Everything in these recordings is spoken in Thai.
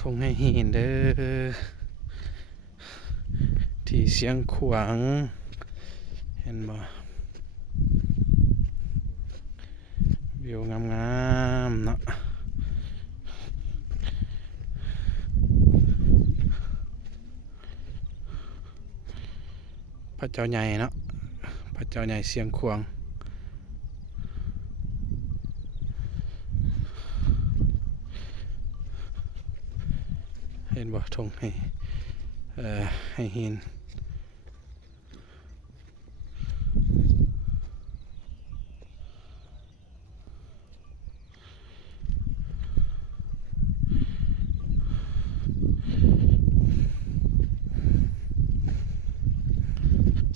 ทงให้เห็นเด้อที่เสียงขวางเห็นบ่วิวงามๆเนาะพระเจ้าใหญ่เนาะพระเจ้าใหญ่เสียงขวางเห็นบ่ทงให้เห็น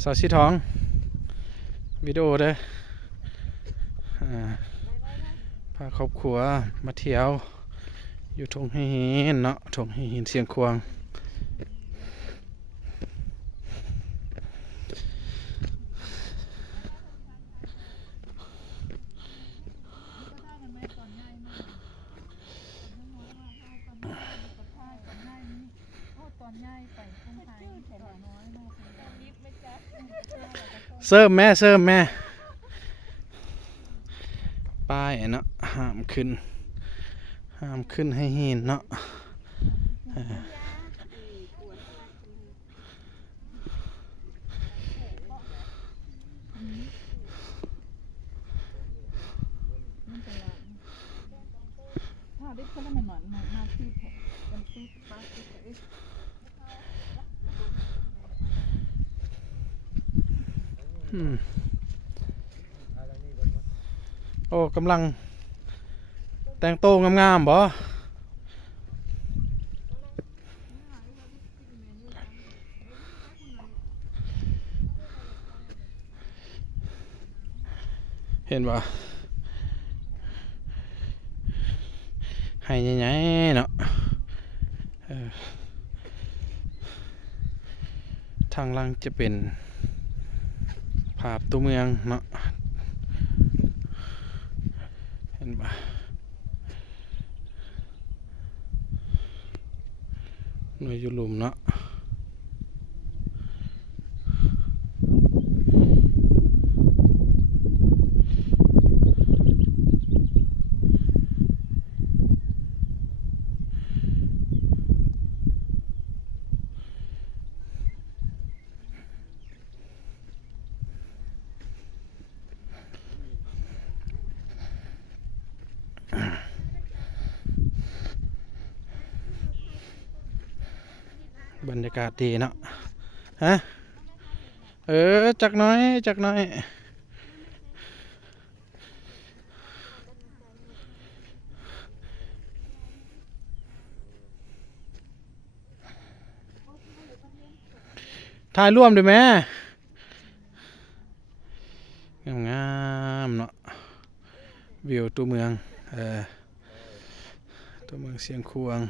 สาวสีทองวิดีโอเด้อพาครอบครัวมาเที่ยวอยู่ทงให้เห็นเนาะทงให้เห็นเสียงควางเสิร์ฟแม่ป้ายเนาะห้ามขึ้นให้เห็นเนาะโอ้กำลังแต่งโตงามๆบ่เห็นบ่ให้ใหญ่ๆเนาะทางล่างจะเป็นภาพตัวเมืองเนาะเห็นบ่หน่วยอยู่หลุมเนาะบรรยากาศดีเนาะฮะจักน้อยถ่ายร่วมด้วยแม่งามเนาะวิวตัวเมืองตัวเมืองเสียงควาง